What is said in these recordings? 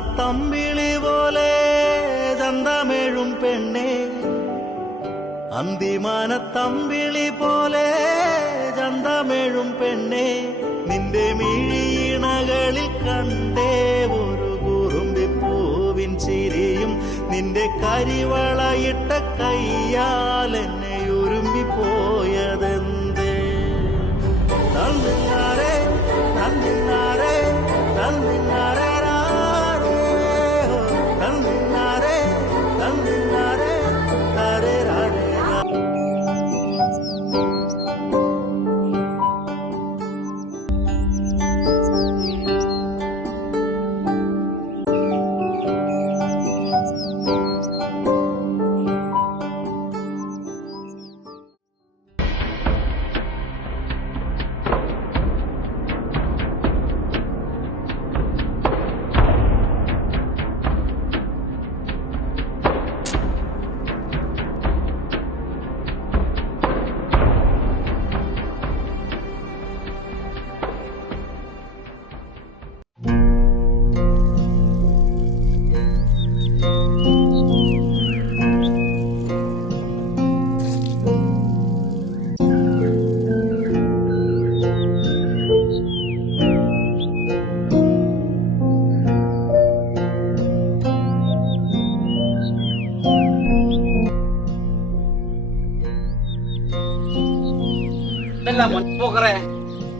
അന്തിമാനത്തമ്പിളി പോലെ ചന്തമേഴും പെണ്ണേ, അന്തിമാനത്തമ്പിളി പോലെ ചന്തമേഴും പെണ്ണേ, നിന്റെ മിഴിയിണകളിൽ കണ്ടേ ഒരു കുറുമ്പിപ്പൂവിൻ ചിരിയും, നിന്റെ കരിവളയിട്ട കയ്യാൽ എന്നെ ഉരുമ്പിപ്പോയതെന്തേ? തന്നിന്നാരേ തന്നിന്നാരേ തന്നിന്നാരേ തന്നിന്നാരേ തന്നിന്നാരേ താരേ രാരേ.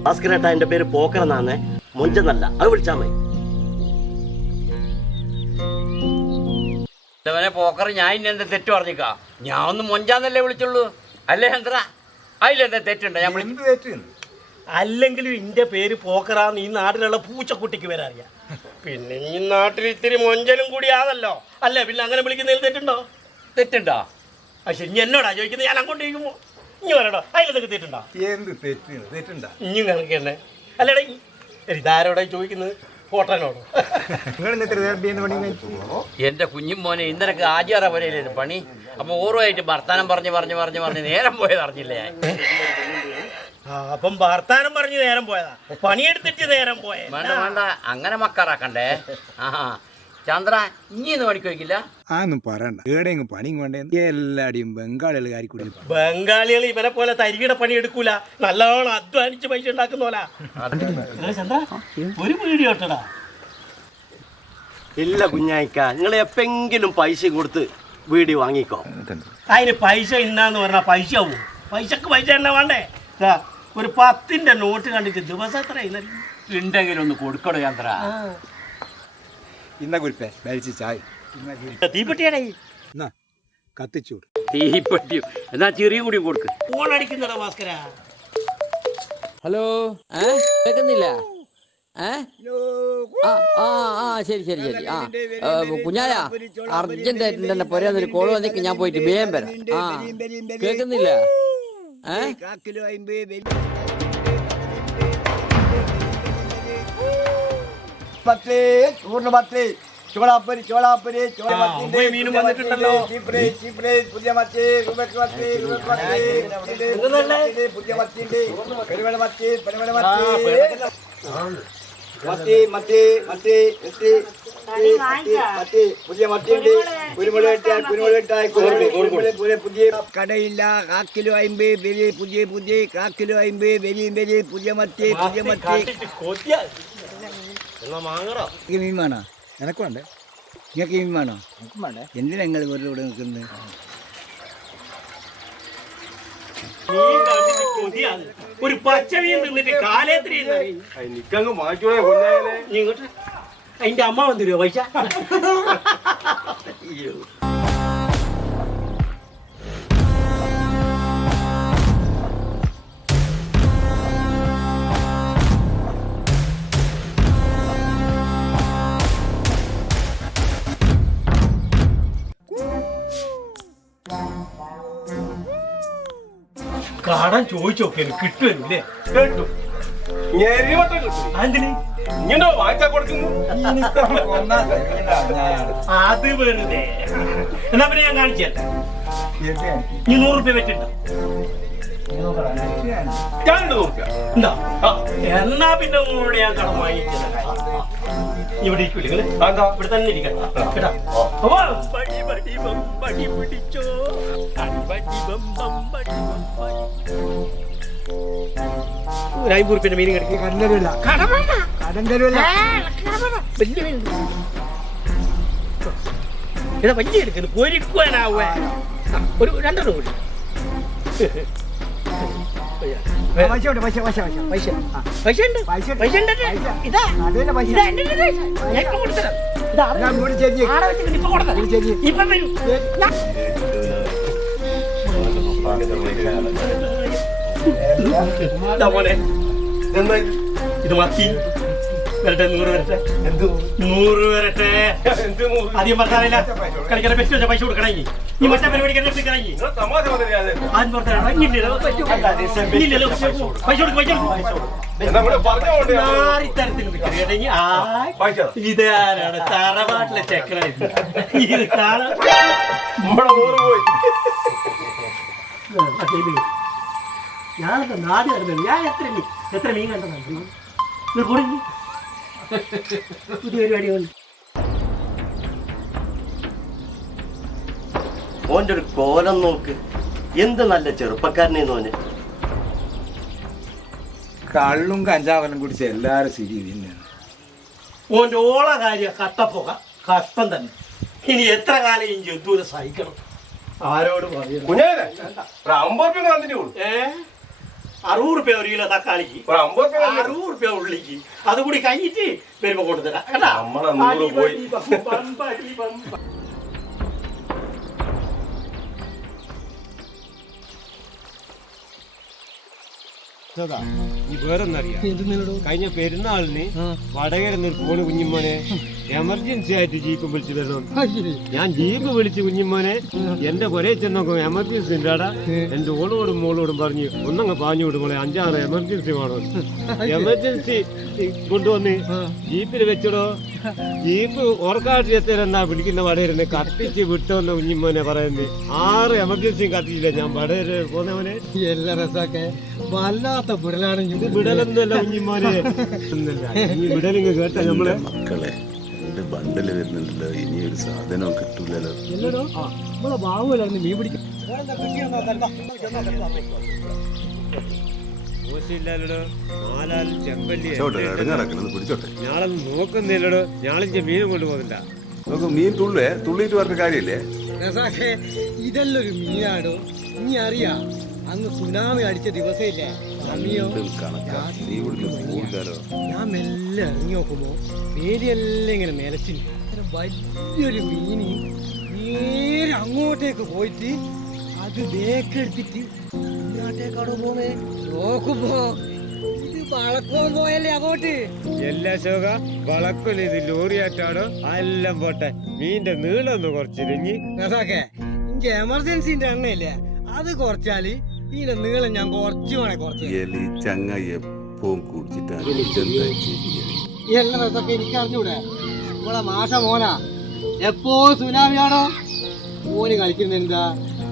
ഭാസ്കരേട്ടാ, എന്റെ പേര് പോക്കറെന്നാന്നേ, മൊഞ്ചെന്നല്ല, അത് വിളിച്ചാ മതി. പോക്കർ, ഞാൻ ഇനി എന്താ തെറ്റ് പറഞ്ഞിക്കാ? ഞാൻ ഒന്ന് മൊഞ്ചാന്നല്ലേ വിളിച്ചുള്ളൂ, അല്ലേ ചന്ദ്ര? അതിലെന്താ തെറ്റുണ്ട്? ഞാൻ അല്ലെങ്കിലും ഇന്റെ പേര് പോക്കറാന്ന് ഈ നാട്ടിലുള്ള പൂച്ചക്കുട്ടിക്ക് വരെ അറിയാം. പിന്നെ ഈ നാട്ടിൽ ഇത്തിരി മൊഞ്ചലും കൂടിയാണല്ലോ, അല്ലേ? പിന്നെ അങ്ങനെ വിളിക്കുന്നതിൽ തെറ്റുണ്ടോ? തെറ്റുണ്ടോ? പക്ഷെ ഇനി എന്നോടാ ചോദിക്കുന്നത്, ഞാൻ അങ്ങോട്ട് ചോദിക്കുമ്പോ ഇനി വരടോ, അതിലെന്തൊക്കെ തെറ്റുണ്ടോ? എന്ത് തെറ്റുണ്ടോ? ഇനി കണക്ക് തന്നെ അല്ലേടാ. ഇതാരോടാ ചോദിക്കുന്നത്? ഫോട്ടോനോടോ? എന്റെ കുഞ്ഞും മോനെ ഇന്നലക്ക് ആചാര വരയിലായിരുന്നു പണി. അപ്പൊ ഓറുമായിട്ട് വർത്താനം പറഞ്ഞ് നേരം പോയത് അറിഞ്ഞില്ല ഞാൻ. അപ്പം വർത്താനം പറഞ്ഞ് നേരം പോയതാ, പണിയെടുത്തിട്ട് നേരം പോയ. വേണ്ട അങ്ങനെ മക്കാറാക്കണ്ടേ. ആ ചന്ദ്ര, ഇനിയൊന്നും പണിക്ക് വയ്ക്കില്ല? ആന്നും പറയണ്ട, എവിടെയെങ്കിലും പണിയും കൊണ്ടേ എല്ലാടിയും ബംഗാളികൾ കാരിക്കൂടി. ബംഗാളികൾ ഇവരെ പോലെ തരികിട പണി എടുക്കൂല, നല്ലോണം അധ്വാനിച്ച് പൈസ ഉണ്ടാക്കുന്നോലാ. ഒരു വീഡിയോ ഇട്ടടാ. ഇല്ല കുഞ്ഞായിക്ക, നിങ്ങൾ എപ്പെങ്കിലും പൈസ കൊടുത്ത് വീഡിയോ വാങ്ങിക്കോ. അതിന് പൈസ ഇന്നാന്ന് പറഞ്ഞാൽ പൈസ ആവും. പൈസക്ക് പൈസ തന്നെ വേണ്ടേ? ഒരു 10ന്റെ നോട്ട് കണ്ടിട്ട് ദിവസം എത്ര ഉണ്ടെങ്കിലും ഒന്ന് കൊടുക്കണോ ചന്ദ്ര? ഇന്ന കുരിപ്പേ വലിച്ച് ചായ തീപ്പെട്ടിയാടേ കത്തിച്ചൂട്. തീപ്പെട്ടിയോ? എന്നാ ചെറിയ കൂടി കൊടുക്ക്. ഫോൺ അടിക്കുന്നടാ ഭാസ്കര. ഹലോ, കേൾക്കുന്നില്ല? ശരി. കുഞ്ഞായ, അർജന്റായിട്ട് തന്നെ പൊരേന്നൊരു കോള് വന്നിട്ട് ഞാൻ പോയിട്ട് വേഗം വരാം. കേൾക്കുന്നില്ല? മീനും വന്നിട്ടുണ്ടല്ലോ. പുതിയ മത്തി കടയില്ല. 1 കിലോ 50 വലിയ പുതിയ 1 കിലോ 50 വലിയ പുതിയ മത്തി മീൻ വേണോ? എനക്ക് വേണ്ടേ? നിങ്ങൾക്ക് മീൻ വേണോ? എന്തിനാ നിങ്ങൾ ഇവിടെ നിൽക്കുന്നത്? ഒരു പച്ച മീൻ തിന്നിട്ട് കാലേത്തിരി അതിന്റെ അമ്മ വന്നിരുവോ പൈസ? കാണാൻ ചോദിച്ചു നോക്കിയാൽ കിട്ടുമല്ലേ? കേട്ടു. അത് വെറുതെ. എന്നാ പിന്നെ ഞാൻ കാണിച്ചേട്ടെ. 100 രൂപ വെച്ചിട്ടുണ്ടോ? എന്നാ പിന്നെ ഞാൻ കടം വാങ്ങിച്ചത്. ഇവിടെ ഇരിക്കൂല നിങ്ങള് ഇവിടെ തന്നെ ഇരിക്കണം കേട്ടാ ബടി ബടി ബം ബടി പിടിച്ചോ ബടി ബം ബം ബടി ബം ഒരു 50 റുപ്യന്റെ മീനിങ് എടുക്കും കടം തരുമല്ല വലിയ മീൻ ഇതാ വലിയ എടുക്കുന്നു പൊരിക്കുവാനാവേ ഒരു 2 കൂടി പൈസ ഉണ്ട് പൈസ പൈസ പൈസ പൈസ പൈസ ഉണ്ട് ഇതാ അതല്ല പൈസ ഇതാ എൻ്റെ ഞാൻ ഇപ്പൊ കൊടുത്തരാം ഇതാ ഞാൻ കൂടി ചെരിഞ്ഞ് ആടെ വെച്ചിട്ട് ഇപ്പൊ കൊടുത്തരാം ഇപ്പൊ വരൂ മോനെ ഇത് മത്തി വരട്ടെ 100 വരട്ടെ 100 വരട്ടെ അധികം പറഞ്ഞാലില്ല കളിക്കാൻ ബെസ്റ്റ് വെച്ചാൽ പൈസ കൊടുക്കണേ ഈ മറ്റേ പരിപാടിക്ക് ഇതാരാണ് തറവാട്ടിലെ ചെക്കനായിട്ട് ഇത് കാണാൻ ഞാനൊക്കെ നാട് കടന്നു ഞാൻ എത്ര മീൻ കണ്ടതാണ് പുതിയ പരിപാടികൾ ഓൻ്റെ ഒരു കോലം നോക്ക് എന്ത് നല്ല ചെറുപ്പക്കാരനെ തോന്നെ കള്ളും കഞ്ചാവെല്ലാം കുടിച്ച് എല്ലാരും ശരി തന്നെയാണ് ഓൻ്റെ ഓള കാര്യം കട്ടപ്പോക കഷ്ടം തന്നെ ഇനി എത്ര കാലം ഈ ജന്തുവിനെ സഹിക്കണം ആരോട് പറയണം 60 റുപ്യ ഒരു കിലോ തക്കാളിക്ക് 60 റുപ്യ ഉള്ളിക്ക് അതുകൂടി കഴിഞ്ഞിട്ട് വരുമ്പോ കൊണ്ടുതരാം കേട്ടാ ഈ വേറൊന്നറിയാം കഴിഞ്ഞ പെരുന്നാളിന് വടകരന്ന് ഒരു ഫോണ് കുഞ്ഞിമോനെ എമർജൻസി ആയിട്ട് ജീപ്പ് വിളിച്ചു തരണം. ഞാൻ ജീപ്പ് വിളിച്ച് കുഞ്ഞിമോനെ എന്റെ പുരയിൽ ചെന്നോക്കും എമർജൻസി ഉണ്ടാടാ എന്റെ ഓളോടും മോളോടും പറഞ്ഞു ഒന്നങ്ങ് പാഞ്ഞു വിടുമ്പോളെ 5-6 എമർജൻസി വേണം. എമർജൻസി കൊണ്ടുവന്ന് ജീപ്പിൽ വെച്ചിടോ ജീപ്പ് ഓർക്കാട്ടിയെത്തരെന്നാ വിളിക്കുന്ന വടകരനെ കത്തിച്ച് വിട്ടോന്ന് കുഞ്ഞിമോനെ പറയുന്നത് 6 എമർജൻസിയും കത്തിച്ചില്ല ഞാൻ വടകര പോന്നവനെ എല്ലാ രസമൊക്കെ വല്ലാത്ത വിടലാണ് ഇത് വിടലൊന്നുമല്ല കുഞ്ഞിമോനെ ഈ വിടലിങ് കേട്ട നമ്മളെ മക്കളെ എന്റെ ബണ്ടല് വരുന്നുണ്ടല്ലോ ഇനി ഒരു സാധനവും കിട്ടൂലല്ലോ എല്ലടോ നമ്മളെ ബാബുലായിരുന്നു മീൻ പിടിക്കും മോശമില്ലല്ലോ 4 ചെമ്പല്ലി ഇടങ്ങാറാക്കണെന്ന് പിടിച്ചോട്ടെ ഞാളെ നോക്കുന്നില്ലടോ ഞാളിന്റെ മീനും കൊണ്ടുപോകുന്നില്ല നമുക്ക് മീൻ തുള്ളിയിട്ട് പറഞ്ഞ കാര്യമില്ലേ രസാക്കെ ഇതെല്ലാം ഒരു മീനാടോ നീ അറിയാ അന്ന് സുനാമി അടിച്ച ദിവസമില്ലേ അമ്മിയോ ഞാൻ മെല്ലെ ഇറങ്ങി നോക്കുമ്പോ വേലിയെല്ലാം ഇങ്ങനെ നിലച്ചില്ല വലിയൊരു മീന് നേരെ അങ്ങോട്ടേക്ക് പോയിട്ട് അത് ബേക്കെടുത്തിട്ട് ഇങ്ങോട്ടേക്കാടോ പോണേ നോക്കുമ്പോ ഇത് വളക്കോൻ പോയല്ലേ അങ്ങോട്ട് എല്ലാ ശോക വളക്കൊല്ല ഇത് ലോറിയായിട്ടാണോ എല്ലാം പോട്ടെ മീന്റെ നീളം ഒന്ന് കുറച്ചിരിഞ്ഞ് രസാക്കെ എനിക്ക് എമർജൻസിന്റെ എണ്ണയില്ലേ അത് കുറച്ചാല് ഇതിന്റെ നീളം ഞാൻ കുറച്ച് വേണേ കുറച്ച് എലി ചങ്ങ എപ്പോഴും കുടിച്ചിട്ടാണ് എല്ലാ രസമൊക്കെ എനിക്ക് അറിഞ്ഞൂടെ നമ്മളെ മാഷ മോനാ എപ്പോ സുനാമിയാണോ മോന് കളിക്കുന്നത് എന്താ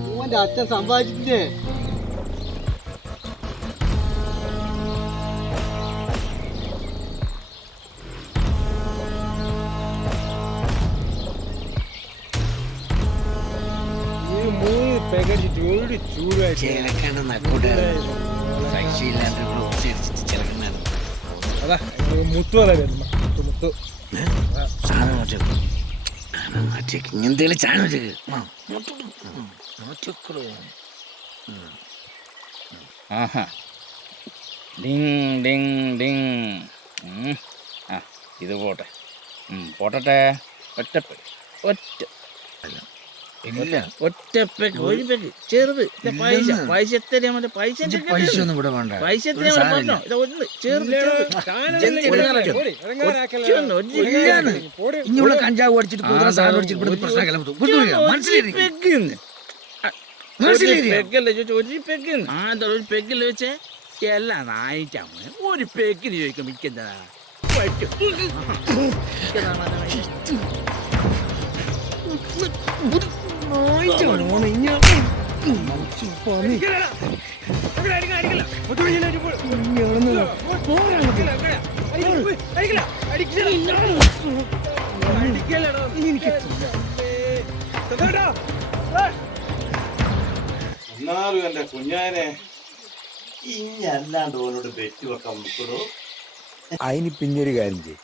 മോന്റെ അച്ഛൻ സമ്പാദിച്ചിട്ടില്ലേ പെകച്ചിട്ട് ഒരു ചൂടായിട്ട് അതാ മുത്തു അതാ വരുന്ന മുത്തു ആഹാ ഡിങ് ഡിങ് ഡിങ് ആ ഇത് പോട്ടെ പോട്ടെ ഒറ്റ ഒറ്റപ്പെക്ക് ഒരു പെക്ക് ചെറുത് പൈസ പൈസ എത്രയാ മറ്റേ പൈസ ഒന്നും ഇവിടെ വേണ്ട പൈസ എത്രയാ പറഞ്ഞോ ഇത് ഒന്ന് ചെറുത് ഇനിയുള്ള കഞ്ചാവ് അടിച്ചിട്ട് ഒരു പെക്കിൽ വെച്ചേ എല്ലാം നായിട്ടാണ് ഒരു പെക്കിന് ചോദിക്കാം മിക്കെന്താ പറ്റും എന്നാലും എന്റെ കുഞ്ഞാനെ ഇനി അല്ലാണ്ട് ഓനോട് ബെറ്റ് വെക്കാൻ നിൽക്കണോ? അതിന് പിന്നൊരു കാര്യം ചെയ്യും,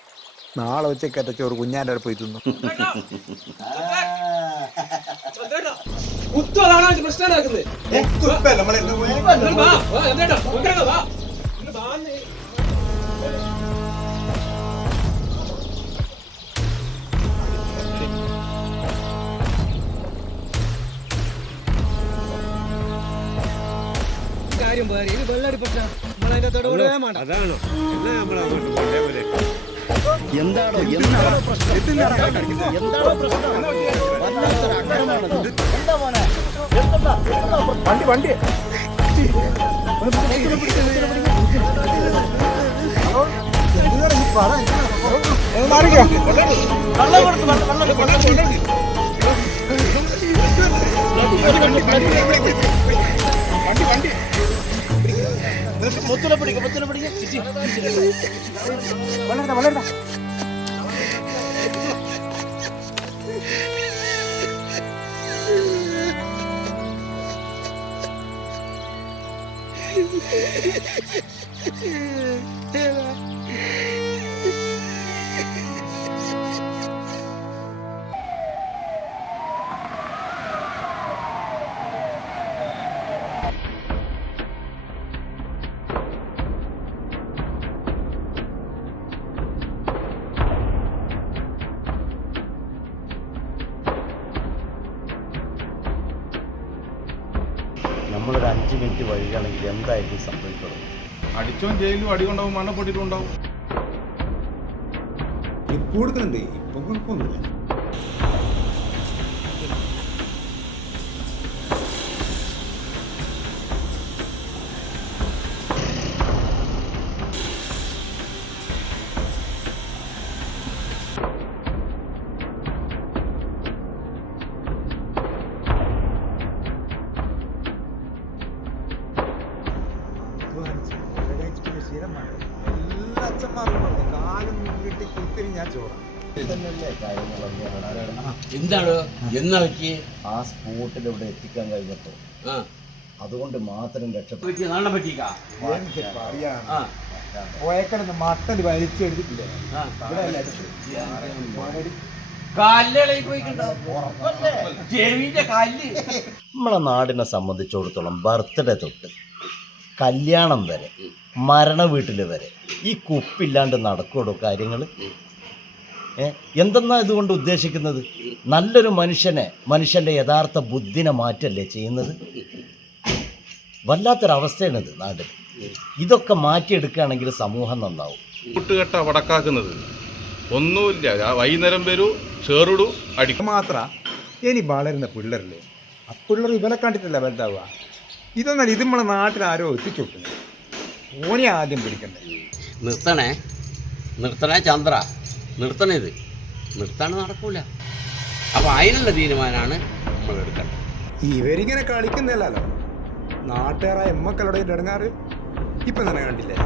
നാളെ ഉച്ചക്കത്തെ ചോറ് കുഞ്ഞാൻ്റെ അവിടെ പോയി തിന്നു. കാര്യം പോരെ, ഇത് വെള്ളടി പ്രശ്നം നമ്മളതിന്റെ തൊടുകൂടെ വേണ്ട. അതാണോ എന്നാ നമ്മളങ്ങോട്ട് പോണ്ടേ പോലെ എന്താണോ പ്രശ്നം? എന്താണോ പ്രശ്നം? വല്ലാത്തൊരു അക്രമമാണത്. എന്താ മോനെ? വണ്ടി മുത്തുനെ പിടിക്ക. വളരണ്ട. നമ്മളൊരു 5 മിനിറ്റ് വഴിയാണെങ്കിൽ എന്തായിരിക്കും സംഭവിക്കണം? അടിച്ചോൻ ജയിലും അടി കൊണ്ടാവും മണ്ണപ്പൊട്ടിട്ടുണ്ടാവും. ഇപ്പൊ കൊടുക്കുന്നുണ്ട്, ഇപ്പൊ കുഴപ്പമൊന്നുമില്ല. എല്ലാ അച്ഛന്മാരും പറഞ്ഞു കാലും കിട്ടി കുത്തിരിഞ്ഞാ ചോറാണ്. എന്താണ് എന്നാ പറ്റി? ആ സ്പോട്ടിൽ ഇവിടെ എത്തിക്കാൻ കഴിഞ്ഞപ്പോ അതുകൊണ്ട് മാത്രം രക്ഷപ്പെട്ടു. നാളെ പറ്റിക്കാ പോയക്കടന്ന് മട്ടൽ വലിച്ചെടുത്തിട്ടില്ലേ? കല്ലുകളി ചെവിന്റെ കല്ല്. നമ്മളെ നാടിനെ സംബന്ധിച്ചിടത്തോളം ബർത്ത്ഡേ തൊട്ട് കല്യാണം വരെ മരണ വീട്ടിൽ വരെ ഈ കുപ്പില്ലാണ്ട് നടക്കുള്ളൂ കാര്യങ്ങൾ. എന്തെന്നാ ഇതുകൊണ്ട് ഉദ്ദേശിക്കുന്നത്? നല്ലൊരു മനുഷ്യൻ്റെ യഥാർത്ഥ ബുദ്ധിനെ മാറ്റല്ലേ ചെയ്യുന്നത്? വല്ലാത്തൊരവസ്ഥയാണിത് നാട്ടിൽ. ഇതൊക്കെ മാറ്റിയെടുക്കുകയാണെങ്കിൽ സമൂഹം നന്നാവും. കൂട്ടുകെട്ട വടക്കാക്കുന്നത് ഒന്നുമില്ല. വൈകുന്നേരം വരൂ, ചേറിടൂ, അടിക്കും മാത്ര ഇനി വളരുന്ന പിള്ളേരല്ലേ, ആ പിള്ളേർ ഇവനെ കണ്ടിട്ടല്ല വലുതാവുക. ഇതൊന്നല്ല, ഇത് നമ്മളെ നാട്ടിൽ ആരോ എത്തിച്ചുവിട്ടു. ഓനെ ആദ്യം പിടിക്കണ്ടേ. നിർത്തണേ ചന്ദ്ര, നിർത്തണത് നിർത്താണ്ട് നടക്കൂല. അപ്പൊ അതിനുള്ള തീരുമാനമാണ് നമ്മൾ എടുക്കേണ്ടത്. ഇവരിങ്ങനെ കളിക്കുന്നില്ലല്ലോ, നാട്ടുകാരായ എമ്മക്കളുടെ ഇടങ്ങാറ് ഇപ്പൊ തന്നെ കണ്ടില്ലേ?